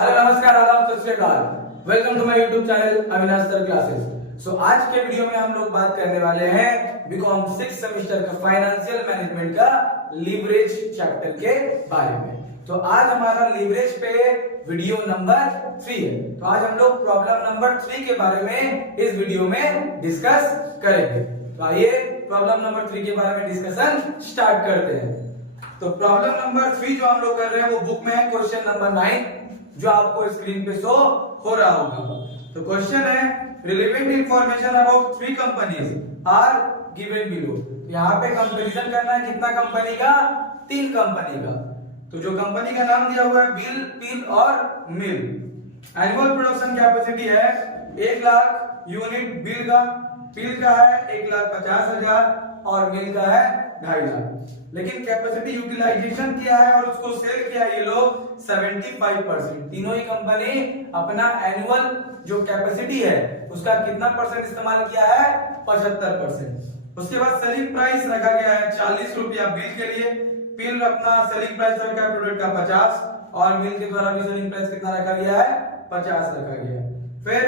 Hello नमस्कार आदाब सत श्री अकाल। Welcome to my YouTube channel Avinash sir classes. So आज के वीडियो में हम लोग बात करने वाले हैं बीकॉम 6 सेमेस्टर का फाइनेंशियल मैनेजमेंट का लीवरेज चैप्टर के बारे में। तो आज हमारा लीवरेज पे वीडियो नंबर 3 है। तो आज हम लोग प्रॉब्लम नंबर 3 के बारे में इस वीडियो में डिस्कस करेंगे। तो आइए प्रॉब्लम नंबर 3 के बारे में डिस्कशन स्टार्ट करते हैं। तो प्रॉब्लम नंबर 3 जो हम लोग कर रहे हैं वो बुक में है क्वेश्चन नंबर 9 जो आपको स्क्रीन पे शो हो रहा होगा। तो क्वेश्चन है relevant information about 3 companies are given below. यहाँ पे कंपैरिजन करना है कितना कंपनी का, 3 कंपनी का। तो जो कंपनी का नाम दिया हुआ है बिल, पिल और मिल। एनुअल प्रोडक्शन कैपेसिटी है 1 लाख यूनिट बिल का, पिल का है 1,50,000 और मिल का है 2.5 लाख। लेकिन कैपेसिटी यूटिलाइजेशन किया है और उसको सेल किया ये लोग 75%। तीनों ही कंपनी अपना एनुअल जो कैपेसिटी है उसका कितना परसेंट इस्तेमाल किया है, 75%। उसके बाद सेलिंग प्राइस रखा गया है 40 रुपया बिल के लिए, पिल अपना सेलिंग प्राइस रखा है प्रोडक्ट का 50 और मिल के द्वारा भी सेलिंग प्राइस कितना रखा गया है, 50 रखा गया है। फिर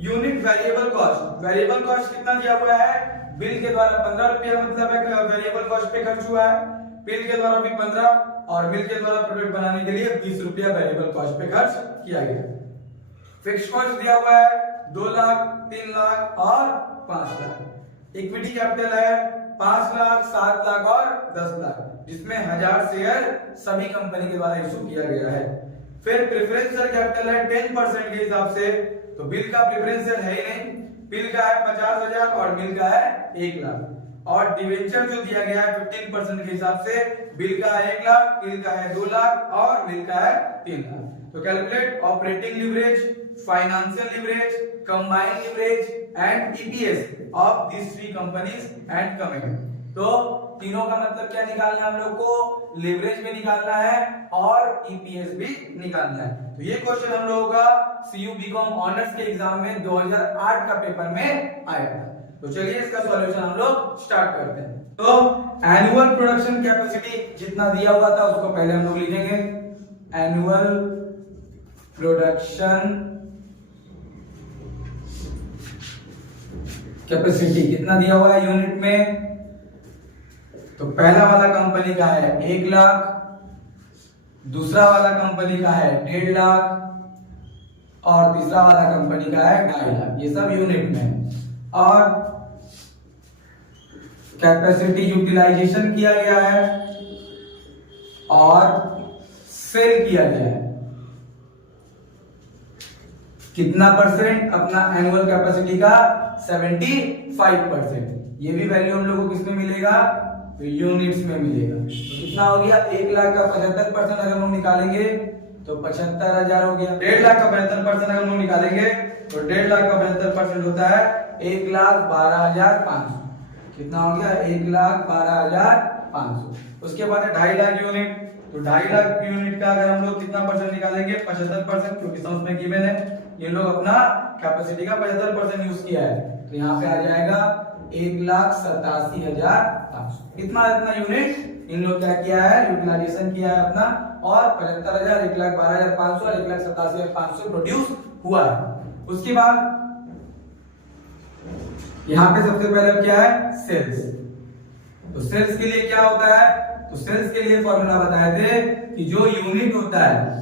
unit variable cost, variable cost कितना दिया हुआ है, बिल के द्वारा 15 रुपया मतलब है वेरिएबल कॉस्ट पे खर्च हुआ है, बिल के द्वारा भी 15 और मिल के द्वारा प्रोडक्ट बनाने के लिए 20 रुपया वेरिएबल कॉस्ट पे खर्च किया गया। फिक्स कॉस्ट दिया हुआ है 2 लाख, 3 लाख और 5 लाख। इक्विटी कैपिटल है 5 लाख, 7 लाख और 10 लाख, जिसमें 1000 शेयर सभी कंपनी के द्वारा इशू किया गया है। फिर प्रेफरेंशियल कैपिटल है 10% के हिसाब से, तो बिल का प्रेफरेंशियल है ही नहीं, बिल का है 50,000 और मिल का है 1 लाख। और डिवेंचर जो दिया गया है 15% के हिसाब से, बिल का है 1 लाख, बिल का है 2 लाख और मिल का है 3 लाख। तो calculate operating leverage, financial leverage, combined leverage and EPS of this 3 companies and commitment. तो तीनों का मतलब क्या निकालना है हम लोग को, लिवरेज भी निकालना है और ईपीएस भी निकालना है। तो ये क्वेश्चन हम लोगों का सीयू बीकॉम ऑनर्स के एग्जाम में 2008 का पेपर में आया था। तो चलिए इसका सॉल्यूशन हम लोग स्टार्ट करते हैं। तो एनुअल प्रोडक्शन कैपेसिटी जितना दिया हुआ था उसको पहले हम लोग लिखेंगे। एनुअल प्रोडक्शन कैपेसिटी कितना दिया हुआ है यूनिट में, तो पहला वाला कंपनी का है 1 लाख, दूसरा वाला कंपनी का है 1.5 लाख और तीसरा वाला कंपनी का है 2.5 लाख। ये सब यूनिट में। और कैपेसिटी यूटिलाइजेशन किया गया है और सेल किया गया है कितना परसेंट, अपना एनुअल कैपेसिटी का 75%। ये भी वैल्यू हम लोग को किसमें मिलेगा, तो यूनिट्स में मिलेगा। तो कितना हो गया, 1 लाख का 75% अगर हम निकालेंगे तो 75,000 हो गया। 1.5 लाख का 75% अगर हम निकालेंगे तो 1.5 लाख का 75% होता है 1,12,500। कितना हो गया, 1,12,500। उसके बाद है 2.5 लाख यूनिट, तो 2.5 लाख यूनिट का अगर हम लोग कितना परसेंट निकालेंगे, 75%, क्योंकि समझ में गिवन है ये लोग अपना कैपेसिटी का 75% यूज किया है। तो यहाँ पे आ जाएगा 1,87,500। इतना यूनिट इन लोग क्या किया है, यूटिलाइजेशन किया है अपना, और 75,000, 1,12,500 और 1,87,500 प्रोड्यूस हुआ है। उसके बाद यहाँ पे सबसे पहले क्या है, सेल्स। तो सेल्स के लिए क्या होता है, तो सेल्स के लिए फॉर्मूला बताए थे कि जो यूनिट होता है,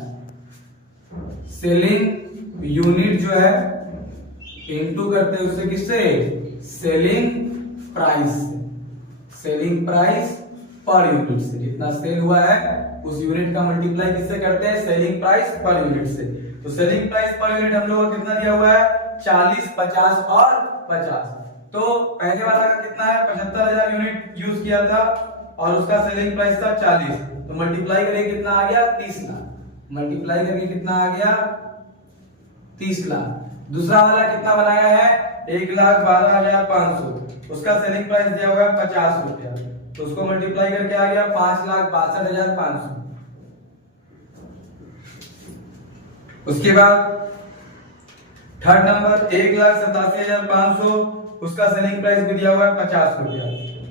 सेलिंग यूनिट जो है इनटू करते हैं उससे किससे, selling price, selling price per unit से। जितना सेल हुआ है उस यूनिट का मल्टीप्लाई किससे करते हैं, सेलिंग प्राइस पर यूनिट से। तो सेलिंग प्राइस पर यूनिट हम लोगों को कितना दिया हुआ है, 40, 50 और 50। तो पहले वाला का कितना है, 75,000 यूनिट यूज किया था और उसका सेलिंग प्राइस था 40, तो मल्टीप्लाई करके कितना आ गया, 30 लाख। मल्टीप्लाई करके कितना आ गया, 30 लाख। दूसरा वाला कितना बनाया है, 1,12,500, उसका सेलिंग प्राइस दिया हुआ है 50 रुपया, तो उसको मल्टीप्लाई करके आ गया 5,62,500। उसके बाद थर्ड नंबर 1,87,500, उसका सेलिंग प्राइस भी दिया हुआ है 50 रुपया,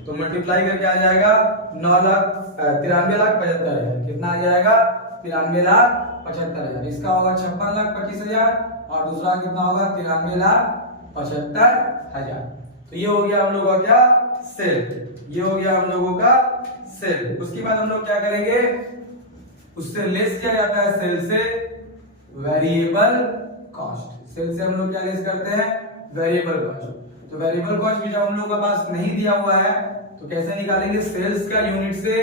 तो मल्टीप्लाई करके आ जाएगा 93,75,000। कितना आ जाएगा, 93,75,000। 75,000। इसका होगा 56,25,000 और दूसरा कितना होगा 93,75,000। तो ये हो गया हम लोगों का क्या सेल, ये हो गया हम लोगों का सेल। उसके बाद हम लोग क्या करेंगे, उससे लेस किया जाता है सेल से वेरिएबल कॉस्ट। सेल से हम लोग क्या लेस करते हैं वेरिएबल कॉस्ट। तो वेरिएबल कॉस्ट भी जब हम लोगों के पास नहीं दिया हुआ है तो कैसे निकालेंगे, सेल्स का यूनिट से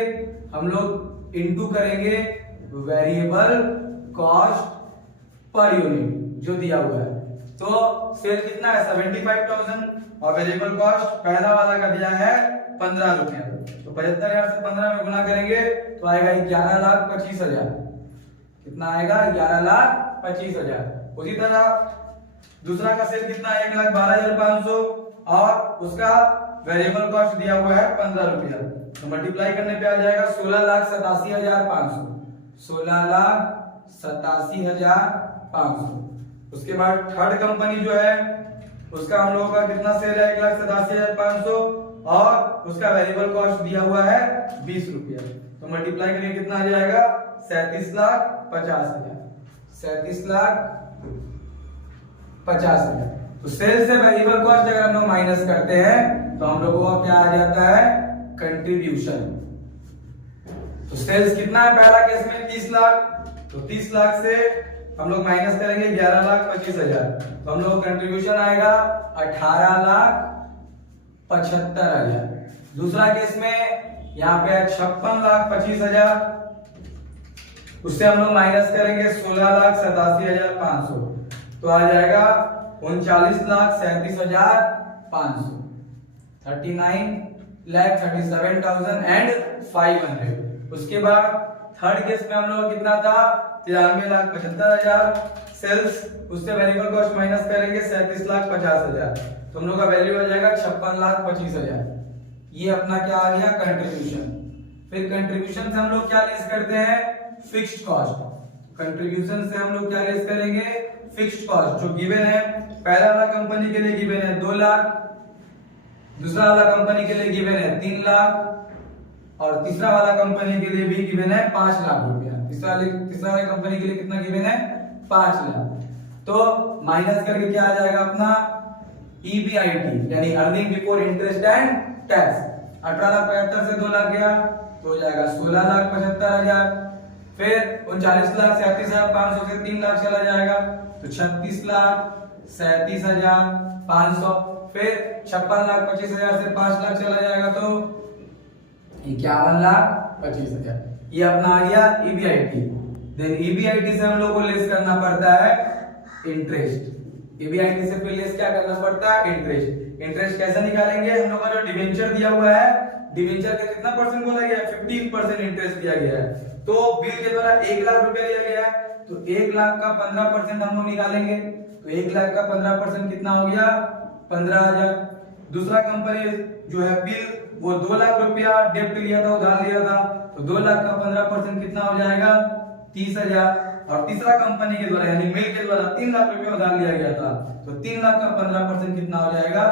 हम लोग इनटू करेंगे वेरिएबल कॉस्ट पर यूनिट जो दिया हुआ है। तो सेल कितना है 75,000 और वेरिएबल कॉस्ट पहला वाला का दिया है 15 रुपया। तो 75,000 से 15 में गुना करेंगे तो आएगा 11,25,000। कितना आएगा 11,25,000। उसी तरह दूसरा का सेल कितना है 1,12,500 और उसका वेरिएबल कॉस्ट दिया हुआ है 15 रुपया। तो मल्टीप्लाई करने पे आ जाएगा 16,87,500। 16,87,500। उसके बाद थर्ड कंपनी जो है उसका हम लोगों का कितना सेल है 1,87,500 और उसका वेरिएबल कॉस्ट दिया हुआ है 20 रुपया। तो मल्टीप्लाई करेंगे कितना आ जाएगा 37,50,000। 37,50,000। तो सेल से वेरिएबल कॉस्ट अगर हम लोग माइनस करते हैं तो हम लोगों का क्या आ जाता है कंट्रीब्यूशन। तो सेल्स कितना है पहला केस में 30 लाख। तो 30 लाख से हम लोग माइनस करेंगे 11,25,000। तो हम लोग कंट्रीब्यूशन आएगा 18,75,000। दूसरा केस में यहाँ पे 56,25,000, उससे हम लोग माइनस करेंगे 16,87,500। तो आ जाएगा 39,37,500। 39,37,500। उसके बाद थर्ड केस में हम लोग कितना था 93,75,000 सेल्स, उससे वेरिएबल कॉस्ट माइनस करेंगे 37,50,000। तो हम लोग का वैल्यू आ जाएगा 56,25,000। ये अपना क्या आ गया कंट्रीब्यूशन। फिर कंट्रीब्यूशन से हम लोग क्या लेस करते हैं फिक्स्ड कॉस्ट। कंट्रीब्यूशन से हम लोग क्या लेस करेंगे फिक्स्ड कॉस्ट जो गिवन है। पहला वाला कंपनी के लिए गिवन है 2 लाख, दूसरा वाला कंपनी के लिए गिवन है 3 लाख और तीसरा वाला कंपनी के लिए भी गिवन है 5 लाख रुपया। तीसरा वाले कंपनी के लिए कितना गिवन है 5 लाख। तो माइनस करके क्या आ जाएगा अपना EBIT यानी earning before interest and tax. 18,75,000 से 2 लाख गया तो हो जाएगा 16,75,000। फिर 39,37,500 से 3 लाख चला जाएगा तो 36,37,500। फिर 56,25,000 से 5 लाख चला जाएगा तो 51,25,000। ये अपना आ गया EBIT। देन EBIT से हम लोग को लेस करना पड़ता है इंटरेस्ट। EBIT से फिर लेस क्या करना पड़ता है इंटरेस्ट। इंटरेस्ट कैसे निकालेंगे, हम लोग का जो डिवेंचर दिया हुआ है डिवेंचर का कितना परसेंट बोला गया है 15% इंटरेस्ट दिया गया है। तो बिल के द्वारा 1 लाख रुपया लिया गया है तो 1 लाख का 15% हम लोग निकालेंगे। तो 1 लाख का 15% कितना हो गया 15,000। दूसरा कंपनी जो है बिल वो 2 लाख रुपया डेब्ट लिया था उधार लिया था तो 2 लाख का 15% कितना हो जाएगा 30,000। और तीसरा कंपनी के द्वारा यानी मिल के द्वारा 3 लाख रुपया उधार लिया गया था तो 3 लाख का 15% कितना हो जाएगा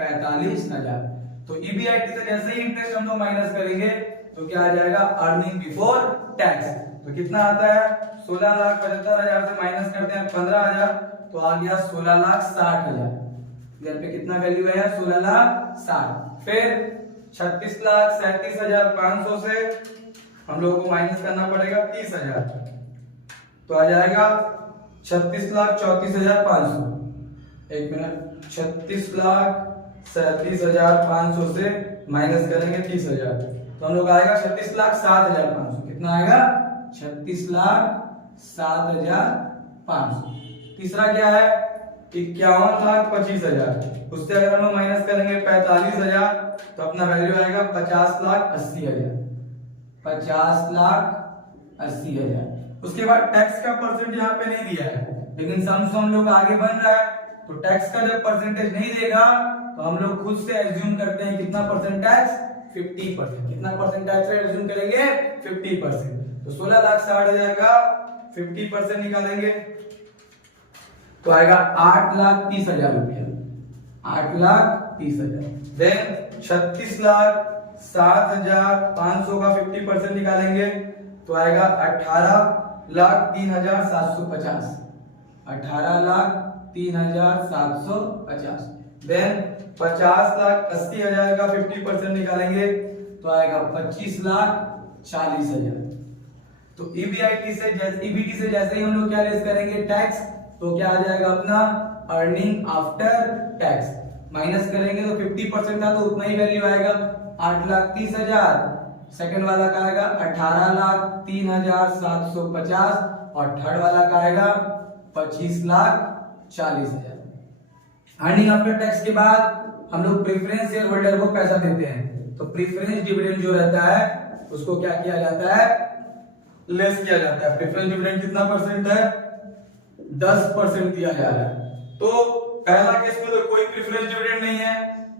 45,000। तो EBIT से जैसे ही इंटरेस्ट हम लोग माइनस करेंगे तो क्या आ जाएगा अर्निंग बिफोर टैक्स। तो कितना आता है 16,75,000 से माइनस करते हैं 15,000 तो आ गया 16,60,000। इधर पे कितना वैल्यू है 16,60,000। फिर 36,37,500 से हम लोगों को माइनस करना पड़ेगा 30,000 तो आ जाएगा 36,34,500। एक मिनट 36,37,500 से माइनस करेंगे 30,000 तो हम लोग आएगा 36,07,500। कितना आएगा 36,07,500। तीसरा क्या है 51,25,000 उससे अगर हम लोग माइनस करेंगे 45,000 तो अपना वैल्यू आएगा 50,80,000। 50,80,000। उसके बाद टैक्स का परसेंट यहाँ पे नहीं दिया है लेकिन सम लोग आगे बन रहा है तो टैक्स का जब परसेंटेज नहीं देगा तो हम लोग खुद से एज्यूम करते हैं कितना परसेंट टैक्स 50%। कितना परसेंट टैक्स रेट एज्यूम करेंगे 50%। तो 16,60,000 का 50% निकालेंगे तो आएगा 8,30,000 रुपया। 8,30,000। देन 36,07,500 का 50% निकालेंगे तो आएगा 18,03,750, 18,03,750। देन 50,80,000 का 50% निकालेंगे तो आएगा 25,40,000। तो ईबीआईटी से ईबीटी से जैसे ही हम लोग क्या लेस करेंगे टैक्स, तो क्या आ जाएगा अपना अर्निंग आफ्टर टैक्स, माइनस करेंगे तो 50% था तो उतना ही वैल्यू आएगा 8,30,000। सेकंड वाला का आएगा 18,03,750 और थर्ड वाला का आएगा 25,40,000। अर्निंग आफ्टर टैक्स के बाद हम लोग प्रेफरेंस शेयर होल्डर को पैसा देते हैं, तो प्रेफरेंस डिविडेंड जो रहता है उसको क्या किया जाता है, लेस किया जाता है। प्रेफरेंस डिविडेंड कितना परसेंट है, 10% दिया जा रहा है। तो पहला केस में तो कोई प्रेफरेंस डिविडेंड नहीं है,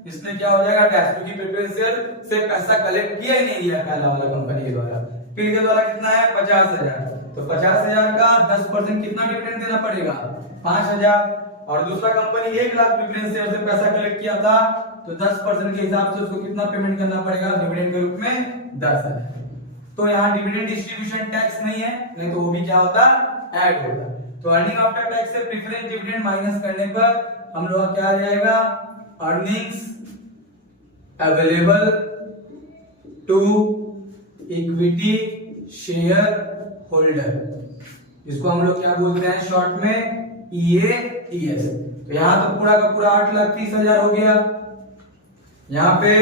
इसमें क्या हो जाएगा टैक्स, क्योंकि प्रेफरेंस शेयर से पैसा कलेक्ट किया ही नहीं गया पहला वाला कंपनी के द्वारा। फिर के द्वारा कितना है 50,000, तो 50,000 का 10% कितना डिविडेंड देना पड़ेगा 5,000। और दूसरा कंपनी 1,00,000 प्रेफरेंस शेयर से पैसा कलेक्ट किया था तो 10% के हिसाब से उसको कितना पेमेंट करना पड़ेगा डिविडेंड के रूप में 10,000। तो यहाँ डिविडेंड डिस्ट्रीब्यूशन टैक्स नहीं है, नहीं तो वो भी क्या होता ऐड होता। तो अर्निंग आफ्टर टैक्स से प्रेफरेंस डिविडेंड माइनस करने पर हम लोग क्या आ जाएगा, earnings available to equity share holder, जिसको हम लोग क्या बोलते हैं शॉर्ट में EATS। तो यहाँ तो पूरा का पूरा 8,30,000 हो गया, यहाँ पे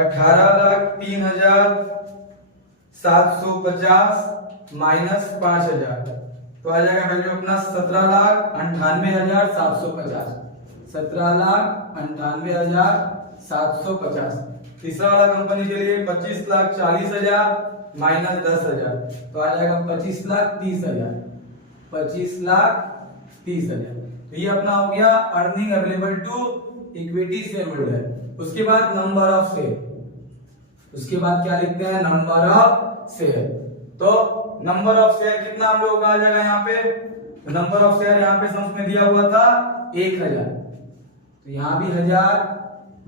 18,03,750 माइनस 5,000 तो आ जाएगा वैल्यू अपना 17,98,750, 17,98,750। तीसरा वाला कंपनी के लिए 25,40,000 माइनस 10,000 तो आ जाएगा 25,30,000, 25,30,000। तो ये अपना हो गया earning available to equity share holder. उसके बाद नंबर ऑफ शेयर, उसके बाद क्या लिखते हैं नंबर ऑफ शेयर। तो नंबर ऑफ शेयर कितना हम लोग आ जाएगा यहाँ पे, नंबर ऑफ शेयर यहाँ पे सम्स में दिया हुआ था 1,000, तो यहाँ भी 1,000,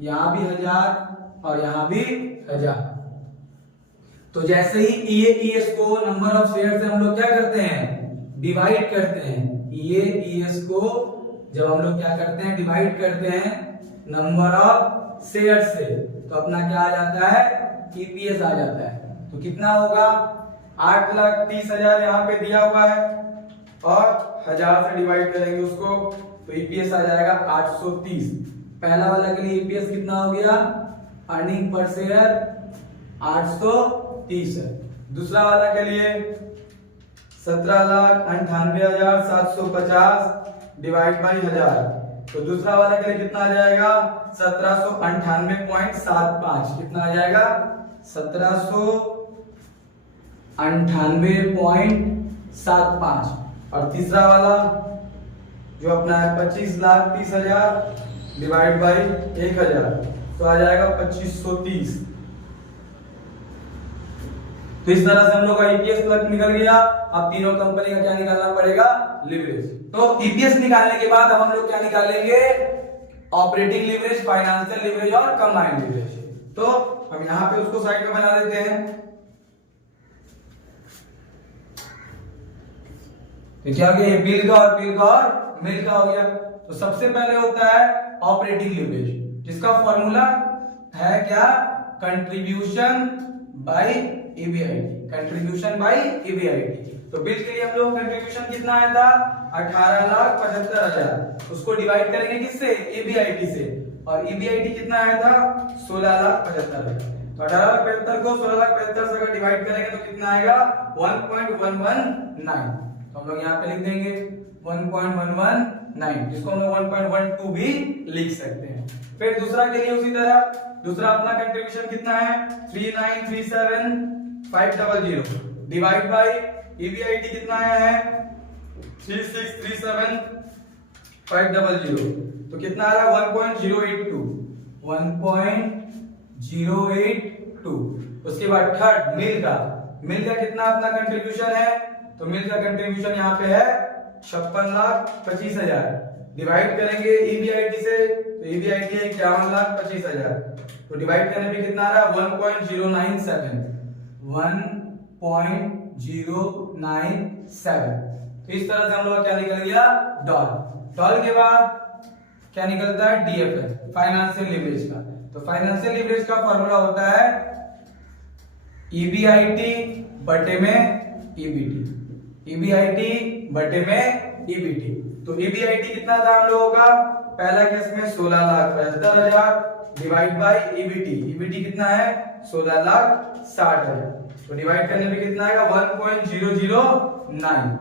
यहाँ भी 1,000 और यहाँ भी 1,000। तो जैसे ही EATS को नंबर ऑफ शेयर से हम लोग क्या करते हैं डिवाइड करते हैं, EATS को जब हम लोग क्या करते हैं डिवाइड करते हैं नंबर ऑफ शेयर से, तो अपना क्या आ जाता है EPS आ जाता है। तो कितना होगा 8,30,000 यहाँ पे दिया हुआ है और 1,000 से डिवाइड करेंगे उसको तो EPS आ जाएगा 830। पहला वाला के लिए EPS कितना हो गया अर्निंग पर शेयर 830 है। दूसरा वाला के लिए 17,98,750 डिवाइड बाई 1,000 तो दूसरा वाला के लिए कितना आ जाएगा 1798.75, कितना आ जाएगा 1798.75। और तीसरा वाला जो अपना है 25,30,000 डिवाइड बाई 1,000 तो आ जाएगा 2,530। तो इस तरह से हम लोग का EPS प्लस निकल गया। अब तीनों कंपनी का क्या निकालना पड़ेगा लिवरेज। तो EPS निकालने के बाद अब हम लोग क्या निकालेंगे ऑपरेटिंग लिवरेज, फाइनेंशियल लिवरेज और कंबाइंड लिवरेज। तो हम यहाँ पे उसको साइड में बना देते हैं। तो क्या हो गया बिल का और मिल का हो गया। तो सबसे पहले होता है ऑपरेटिंग लिवरेज, जिसका फॉर्मूला है क्या contribution by EBIT, contribution by EBIT। तो बिल के लिए हम लोग कंट्रीब्यूशन कितना आया था 18,75,000, उसको डिवाइड करेंगे किससे EBIT से, और EBIT कितना आया था 16,75,000। तो 18,75,000 को 16,75,000 से अगर डिवाइड करेंगे तो कितना आएगा 1.119। तो हम लोग यहाँ पे लिख देंगे 1.119, जिसको हम लोग 1.12 भी लिख सकते हैं। फिर दूसरा के लिए उसी तरह दूसरा अपना कंट्रीब्यूशन कितना है 39,37,500 डिवाइड बाय EBIT कितना आया है 36,37,500 तो कितना आ रहा है 1.082, 1.082। उसके बाद थर्ड मिल का कितना अपना कंट्रीब्यूशन है, तो मिल का कंट्रीब्यूशन यहाँ पे है 56,25,000 डिवाइड करेंगे EBIT से, तो EBIT है 51,25,000 तो डिवाइड करने पे कितना आ रहा है 1.097, 1.097। तो इस तरह से हम लोग क्या निकल गया डॉल। डॉल के बाद क्या निकलता है डीएफएल, फाइनेंशियल लीवरेज का। तो फाइनेंशियल लीवरेज का फॉर्मूला होता है ईबीआईटी बटे में ईबीटी, ईबीआईटी बटे में ईबीटी। तो ईबीआईटी कितना था हम लोगों का, पहला केस में 16,75,000 डिवाइड बाय ईबीटी, ईबीटी कितना है 16,60,000। तो डिवाइड करने पे कितना आएगा 1.009,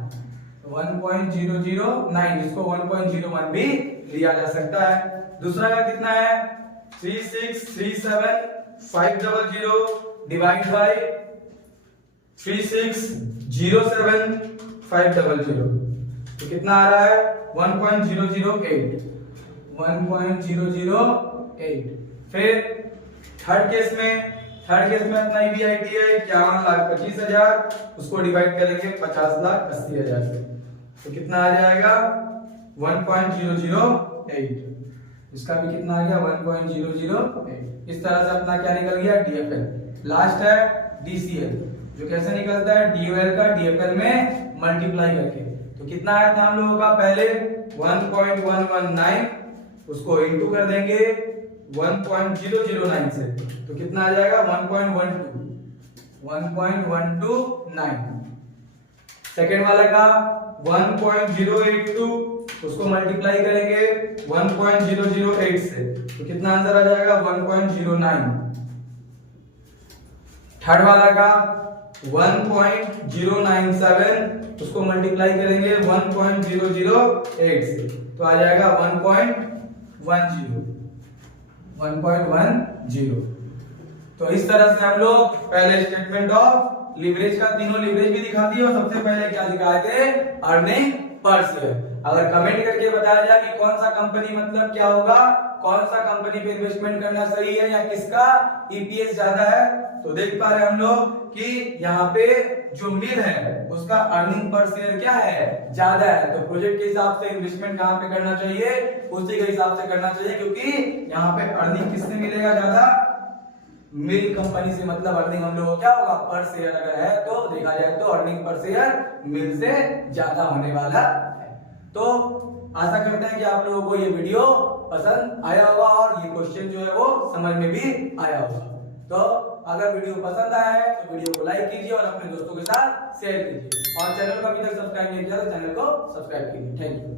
1.009, जिसको 1.01 भी लिया जा सकता है। दूसरा का कितना है 3637,500 डिवाइड बाय 3607,500, तो कितना आ रहा है 1.008, 1.008। फिर थर्ड केस में अपना ईबीआईटी है 51,25,000, उसको डिवाइड करेंगे 50,80,000 से, तो कितना आ जाएगा 1.008। इसका भी कितना आ गया 1.008। इस तरह से अपना क्या निकल गया डीएफएल। लास्ट है डीसीएल, जो कैसे निकलता है डीओएल का डीएफएल में मल्टीप्लाई करके। तो कितना आया था हम लोगों का पहले 1.119, उसको इनटू कर देंगे 1.009 से, तो कितना आ जाएगा 1.12,1.129। सेकेंड वाला का 1.082, उसको मल्टीप्लाई करेंगे 1.008 से, तो कितना आंसर आ जाएगा 1.09। थर्ड वाला का 1.097, उसको मल्टीप्लाई करेंगे 1.008 से, तो आ जाएगा 1.10। तो इस तरह से हम लोग पहले स्टेटमेंट ऑफ लीवरेज का तीनों लीवरेज भी दिखा दी, और सबसे पहले क्या दिखाए थे अर्निंग पर शेयर। अगर कमेंट करके बताया जाए कि कौन सा कंपनी मतलब क्या होगा, कौन सा कंपनी पे इन्वेस्टमेंट करना सही है, या किसका ईपीएस ज्यादा है, तो देख पा रहे हम लोग कि यहाँ पे जो मिल है उसका अर्निंग पर शेयर क्या है ज्यादा है। तो प्रोजेक्ट के हिसाब से इन्वेस्टमेंट कहाँ पे करना चाहिए, उसी के हिसाब से करना चाहिए, क्योंकि यहाँ पे अर्निंग किससे मिलेगा ज्यादा, मिल कंपनी से। मतलब अर्निंग हम लोग क्या होगा पर शेयर अगर है तो देखा जाए तो अर्निंग पर शेयर मिल से ज्यादा होने वाला है। तो आशा करते हैं कि आप लोगों को ये वीडियो पसंद आया होगा और ये क्वेश्चन जो है वो समझ में भी आया होगा। तो अगर वीडियो पसंद आया है तो वीडियो को लाइक कीजिए और अपने दोस्तों के साथ शेयर कीजिए, और चैनल को अभी तक सब्सक्राइब नहीं किया तो चैनल को सब्सक्राइब कीजिए। Thank you.